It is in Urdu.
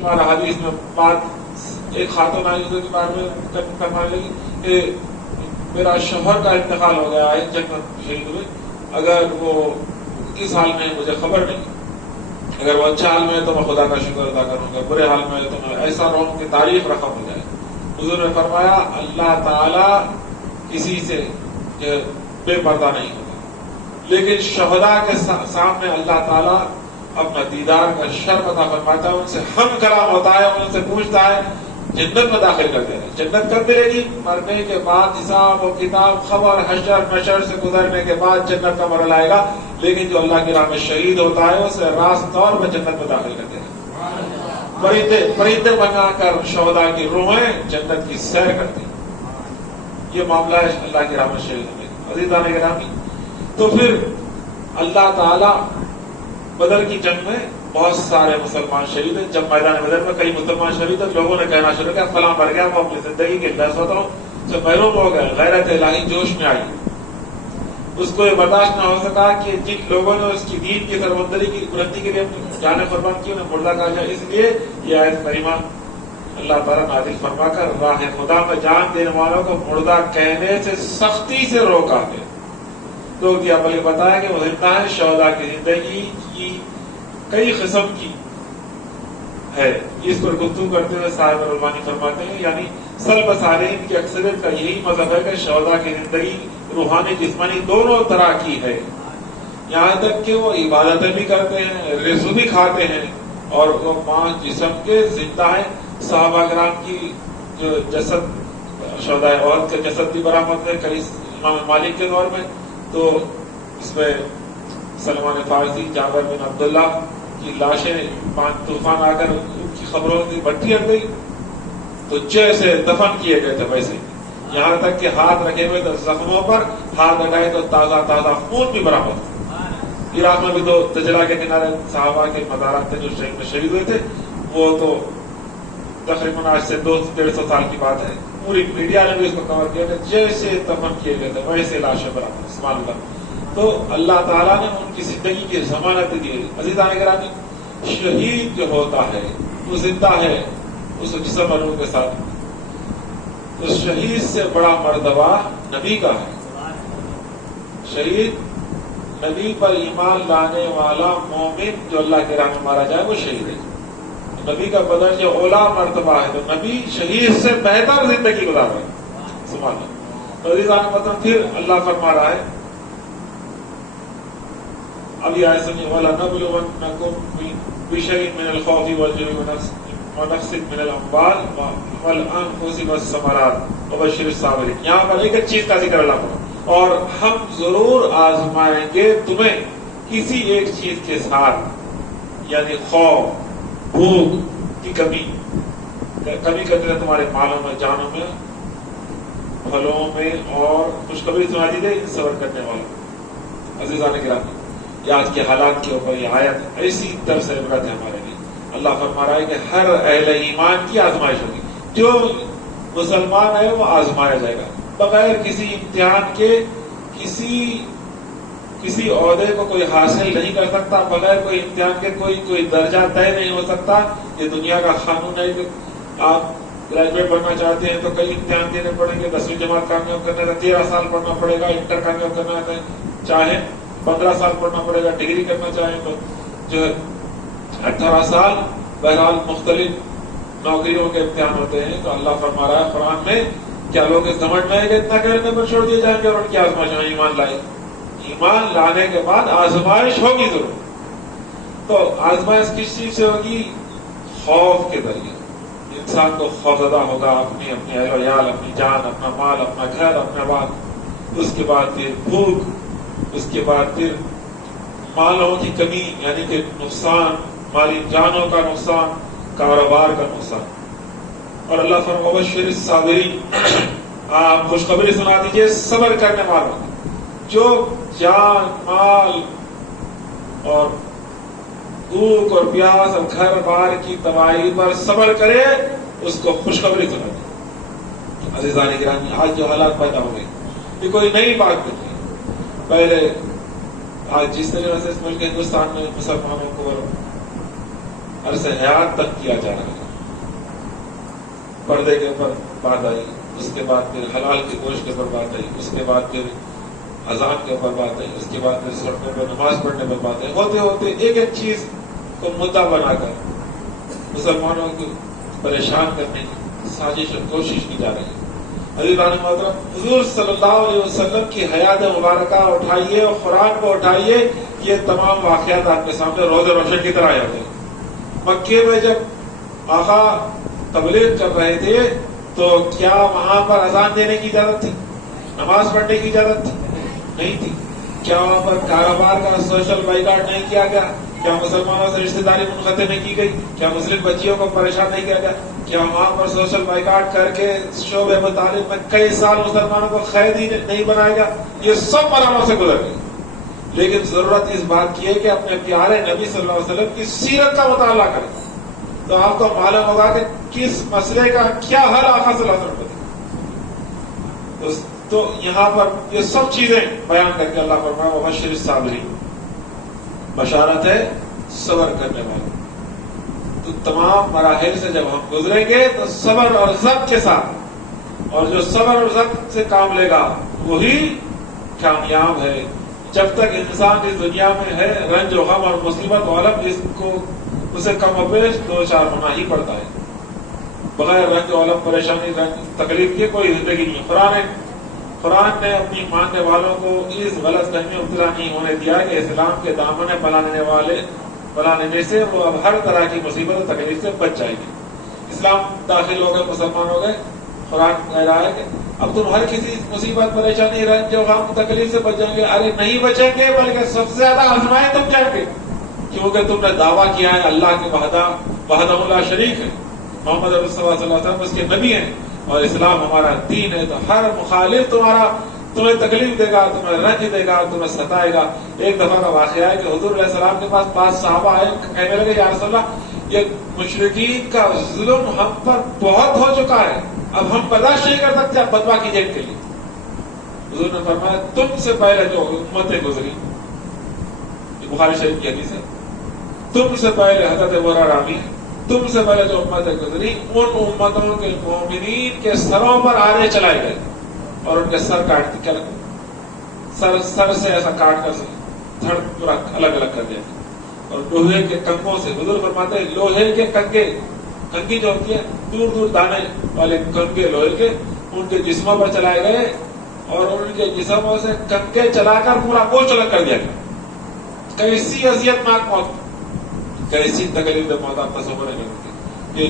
ہمارا حدیث میں بات ایک خاتون آئی کے بارے میں فرمانے لگی کہ میرا شوہر کا انتقال ہو گیا ہے، جنت شہید ہوئے، اگر وہ کس حال میں مجھے خبر نہیں، اگر وہ اچھا حال میں ہے تو میں خدا کا شکر ادا کروں گا، برے حال میں ہے تو میں ایسا رہوں کہ تاریخ رقم ہو جائے۔ حضور نے فرمایا اللہ تعالیٰ کسی سے بے پردہ نہیں ہوگا، لیکن شہداء کے سامنے اللہ تعالیٰ اپنا دیدار کا شرف عطا فرماتا ہے، ان سے ہم کلام ہوتا ہے، ان سے پوچھتا ہے جنت میں داخل کر دے رہے۔ جنت کب ملے گی؟ مرنے کے بعد، حساب و کتاب، خبر، حشر نشر سے گزرنے کے بعد جنت کا مرحلہ آئے گا، لیکن جو اللہ کی راہ میں شہید ہوتا ہے اسے راست طور پر جنت میں داخل کر دے رہے۔ پرندے بنا کر شہداء کی روحیں جنت کی سیر کرتی ہیں۔ یہ معاملہ ہے اللہ کی راہ میں شہید ہونے کا۔ عزیزان گرامی، تو پھر اللہ تعالی بدر کی جنگ میں بہت سارے مسلمان شہید ہیں۔ جب میدان بدر میں کئی مسلمان شہید ہیں، لوگوں نے کہنا شروع کیا فلاں مر گیا، وہ اپنی زندگی کے فیصلوں سے محروم ہو گئے، غیرت الہی جوش میں آئی، اس کو یہ برداشت نہ ہو سکا کہ جن لوگوں نے اس کی دین کی سربندری کی بلندی کے لیے جانیں قربان کی انہیں مردہ کہا جائے۔ اس لیے یہ آیت کریمہ اللہ تعالیٰ نازل فرما کر راہ خدا میں جان دینے والوں کو مردہ کہنے سے سختی سے روکا ہے۔ تو کیا بلکہ بتایا کہ وہ زندہ ہے۔ شہداء کی زندگی کی کئی قسم کی ہے، اس پر گفتگو کرتے ہوئے صاحب الرحمانی فرماتے ہیں یعنی سلب صالحین کی اکثریت کا یہی مذہب ہے کہ شہداء کی زندگی روحانی جسمانی دونوں طرح کی ہے، یہاں تک کہ وہ عبادتیں بھی کرتے ہیں، رزق بھی کھاتے ہیں، اور وہ پانچ جسم کے زندہ ہیں۔ صحابہ کرام کی جو جسد شہداء عہد کے جسد بھی برآمد ہے کئی امام مالک کے دور میں، تو اس میں سلمان فارسی، جابر بن عبداللہ کی لاشیں طوفان آ کر ان کی خبروں کی بٹی ہٹ گئی تو جیسے دفن کیے گئے تھے ویسے، یہاں تک کہ ہاتھ رکھے ہوئے تو زخموں پر ہاتھ ہٹائے تو تازہ تازہ خون بھی برآمد۔ عراق میں بھی تو دجلہ کے کنارے صحابہ کے مزارات تھے جو شہید ہوئے تھے، وہ تو تقریباً آج سے 200-150 سال کی بات ہے، پوری میڈیا نے بھی اس کو کور کیا کہ جیسے دفن کیے گئے تھے ویسے لاشیں برآمد۔ سبحان اللہ۔ تو اللہ تعالیٰ نے ان کی زندگی کی ضمانت دی ہے۔ عزیزان گرامی، شہید جو ہوتا ہے وہ زندہ ہے اس جسم اور روح کے ساتھ، تو شہید سے بڑا مرتبہ نبی کا ہے۔ شہید نبی پر ایمان لانے والا مومن جو اللہ کے راہ میں مارا جائے وہ شہید ہے۔ نبی کا بدن جو اولا مرتبہ ہے، تو نبی شہید سے بہتر زندگی گزار رہے ہیں۔ سبحان اللہ۔ عزیزان مطلب پھر اللہ فرما رہا ہے، اب یہ آیت سنیے، وَلَنَبْلُوَنَّكُمْ بِشَيْءٍ مِّنَ الْخَوْفِ وَالْجُوعِ وَنَقْصٍ مِّنَ الْأَمْوَالِ وَالْأَنفُسِ وَالثَّمَرَاتِ وَبَشِّرِ الصَّابِرِينَ۔ یہاں پر ایک چیز کا ذکر اللہ کرو، اور ہم ضرور آزمائیں گے تمہیں کسی ایک چیز کے ساتھ، یعنی خوف، بھوک کی کمی کرتے ہیں تمہارے مالوں میں، جانوں میں، پھلوں میں، اور خوشخبری سنا دیجیے ان صبر کرنے والوں۔ عزیزان گرامی، یہ آج کے حالات کے اوپر یہ آیت ایسی طرح عبرت ہے ہمارے لیے۔ اللہ فرما رہا ہے کہ ہر اہل ایمان کی آزمائش ہوگی، جو مسلمان ہے وہ آزمایا جائے گا بغیر کسی امتحان کے۔ کسی عہدے کو کوئی حاصل نہیں کر سکتا بغیر کوئی امتحان کے، کوئی درجہ طے نہیں ہو سکتا۔ یہ دنیا کا قانون ہے کہ آپ گریجویٹ بننا چاہتے ہیں تو کئی امتحان دینے پڑیں گے، 10ویں جماعت کامیاب کرنے کا 13 سال پڑھنا پڑے گا، انٹر کامیاب کرنا چاہیں 15 سال پڑھنا پڑے گا، ڈگری کرنا چاہیں تو جو 18 سال، بہرحال مختلف نوکریوں کے امتحان ہوتے ہیں۔ تو اللہ فرما رہا ہے قرآن میں، کیا لوگ اس گھمنڈ میں ہے کہ اتنا کرنے پر چھوڑ دیے جائیں گے اور ان کی آزمائش میں ایمان لائے؟ ایمان لانے کے بعد آزمائش ہوگی ضرور۔ تو آزمائش کس چیز سے ہوگی؟ خوف کے ذریعے انسان کو خوف زدہ ہوگا، اپنی اہل و عیال، اپنی جان، اپنا مال، اپنا گھر، اپنا بات، اس کے بعد پھر بھوک، اس کے بعد پھر مالوں کی کمی یعنی کہ نقصان، مالی جانوں کا نقصان، کاروبار کا نقصان۔ اور اللہ فرماتا ہے وَبَشِّرِ الصَّابِرِينَ، آپ خوشخبری سنا دیجئے صبر کرنے والوں، جو جان، مال اور بھوک اور پیاس اور گھر بار کی تباہی پر صبر کرے، اس کو خوشخبری سنا دی۔ عزیزان گرامی، آج جو حالات پیدا ہو گئے یہ کوئی نئی بات نہیں۔ پہلے آج جس طرح سے اس ملک ہندوستان میں مسلمانوں کو عرص حیات تک کیا جا رہا ہے. پردے کے اوپر بات آئی، اس کے بعد پھر حلال کے گوشت کے اوپر بات آئی، اس کے بعد پھر اذان کے اوپر بات آئی، اس کے بعد پھر سڑکوں پر نماز پڑھنے پر بات آئی. ہوتے ہوتے ایک ایک چیز کو مدعا بنا کر مسلمانوں کو پریشان کرنے کی سازش اور کوشش کی جا رہی ہے. عزیزان محترم، حضور صلی اللہ علیہ وسلم کی حیات مبارکہ اٹھائیے اور قرآن کو اٹھائیے، یہ تمام واقعات آپ کے سامنے روز روشن کی طرح آئے ہوتے ہیں. مکے میں جب آقا تبلیغ کر رہے تھے تو کیا وہاں پر اذان دینے کی اجازت تھی؟ نماز پڑھنے کی اجازت تھی؟ نہیں تھی. کیا وہاں پر کاروبار کا سوشل بائیکاٹ نہیں کیا گیا؟ کیا مسلمانوں سے رشتہ داری منقطع نہیں کی گئی؟ کیا مسلم بچیوں کو پریشان نہیں کیا گیا؟ کیا وہاں پر سوشل بائیکاٹ کر کے شعبہ مطالب میں کئی سال مسلمانوں کو قید ہی نہیں بنایا گیا؟ یہ سب مراحل سے گزر گئی. لیکن ضرورت اس بات کی ہے کہ اپنے پیارے نبی صلی اللہ علیہ وسلم کی سیرت کا مطالعہ کریں تو آپ کو معلوم ہوگا کہ کس مسئلے کا کیا حل آقا صلی اللہ علیہ وسلم کو. تو یہاں پر یہ سب چیزیں بیان کر کے اللہ فرمایا وبشر الصابرین، بشارت ہے صبر کرنے والے. تو تمام مراحل سے جب ہم گزریں گے تو صبر اور ضبط کے ساتھ، اور جو صبر اور ضبط سے کام لے گا وہی کامیاب ہے. جب تک انسان اس دنیا میں ہے رنج و غم اور مصیبت عالم اس کو اسے کم و بیش دو چار ہونا ہی پڑتا ہے. بغیر رنج و عالم پریشانی تکلیف کی کوئی زندگی نہیں. قرآن نے اپنی ماننے والوں کو اس غلط فہمی میں مبتلا نہیں ہونے دیا کہ اسلام کے دامن بلا لینے سے وہ اب ہر طرح کی مصیبت و تکلیف سے بچ جائے گی. اسلام داخل ہو گئے، مسلمان ہو گئے، قرآن کہہ رہا ہے کہ اب تم ہر کسی مصیبت پریشانی رنج و غم تکلیف سے بچ جائیں گے. ارے نہیں بچیں گے، بلکہ سب سے زیادہ آزمائے تم جائیں گے، کیونکہ تم نے دعویٰ کیا ہے اللہ کے وحدہ لا شریک ہے، محمد رسول اللہ صلی اللہ علیہ وسلم اس کے نبی ہیں اور اسلام ہمارا دین ہے. تو ہر مخالف تمہیں تکلیف دے گا، تمہیں رنج دے گا، تمہیں ستائے گا. ایک دفعہ کا واقعہ ہے کہ حضور علیہ السلام کے پاس 5 صحابہ آئے، کہنے لگے یا رسول اللہ یہ مشرکین کا ظلم ہم پر بہت ہو چکا ہے، اب ہم برداشت نہیں کر سکتے، اب بدوا کیجیے ان کے لیے. حضور نے فرمایا تم سے پہلے جو امتیں گزری، بخاری شریف کی حدیث ہے، تم سے پہلے حضرت برا رامی ہے، تم سے پہلے جو امتیں گزری ان امتوں کے مومنین کے سروں پر آرے چلائے گئے اور ان کے سر کاٹ کے سر سے ایسا کاٹ کر دھڑ پورا الگ الگ کر دیا. اور لوہے کے کنگوں سے، حضور فرماتے ہیں لوہے کے کنگی جو ہوتی ہے دور دور دانے والے کنگے لوہے کے، ان کے جسموں پر چلائے گئے اور ان کے جسموں سے کنگے چلا کر پورا گوشت الگ کر دیا گیا. کیسی اذیت ناک موت، کیسی تکلیف دہ موت آپ تصور نہیں.